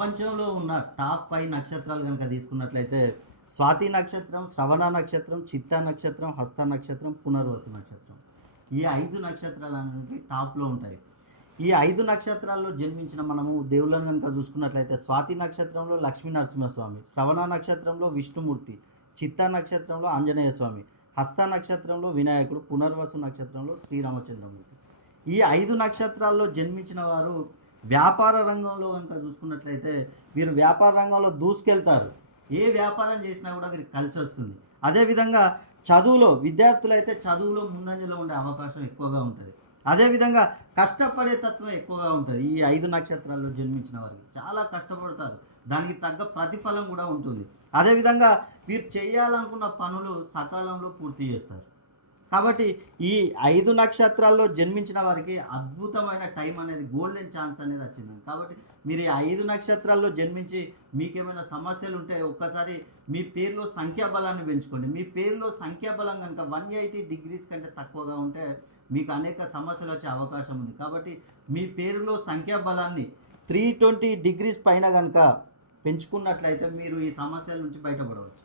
ప్రపంచంలో ఉన్న టాప్ 5 నక్షత్రాలు గనుక తీసుకున్నట్లయితే స్వాతి నక్షత్రం, శ్రవణ నక్షత్రం, చిత్తా నక్షత్రం, హస్త నక్షత్రం, పునర్వసు నక్షత్రం. ఈ 5 నక్షత్రాలనేవి టాప్‌లో ఉంటాయి. ఈ 5 నక్షత్రాల్లో జన్మించిన మనము దేవుళ్ళను గనుక చూసుకున్నట్లయితే స్వాతి నక్షత్రంలో లక్ష్మీ నరసింహస్వామి, శ్రవణ నక్షత్రంలో విష్ణుమూర్తి, చిత్తా నక్షత్రంలో ఆంజనేయ స్వామి, హస్త నక్షత్రంలో వినాయకుడు, పునర్వసు నక్షత్రంలో శ్రీరామచంద్రమూర్తి. ఈ 5 నక్షత్రాల్లో జన్మించిన వారు వ్యాపార రంగంలో కనుక చూసుకున్నట్లయితే వీరు వ్యాపార రంగంలో దూసుకెళ్తారు. ఏ వ్యాపారం చేసినా కూడా వీరికి కలిసి వస్తుంది. అదేవిధంగా చదువులో విద్యార్థులైతే చదువులో ముందంజలో ఉండే అవకాశం ఎక్కువగా ఉంటుంది. అదేవిధంగా కష్టపడే తత్వం ఎక్కువగా ఉంటుంది. ఈ 5 నక్షత్రాల్లో జన్మించిన వారికి చాలా కష్టపడతారు. దానికి తగ్గ ప్రతిఫలం కూడా ఉంటుంది. అదేవిధంగా వీరు చేయాలనుకున్న పనులు సకాలంలో పూర్తి చేస్తారు. కాబట్టి ఈ 5 నక్షత్రాల్లో జన్మించిన వారికి అద్భుతమైన టైం అనేది గోల్డెన్ ఛాన్స్ అనేది వచ్చింది. కాబట్టి మీరు ఈ 5 నక్షత్రాల్లో జన్మించి మీకేమైనా సమస్యలు ఉంటే ఒక్కసారి మీ పేరులో సంఖ్యాబలాన్ని పెంచుకోండి. మీ పేరులో సంఖ్యాబలం కనుక 180 డిగ్రీస్ కంటే తక్కువగా ఉంటే మీకు అనేక సమస్యలు వచ్చే అవకాశం ఉంది. కాబట్టి మీ పేరులో సంఖ్యాబలాన్ని 320 డిగ్రీస్ పైన కనుక పెంచుకున్నట్లయితే మీరు ఈ సమస్యల నుంచి బయటపడవచ్చు.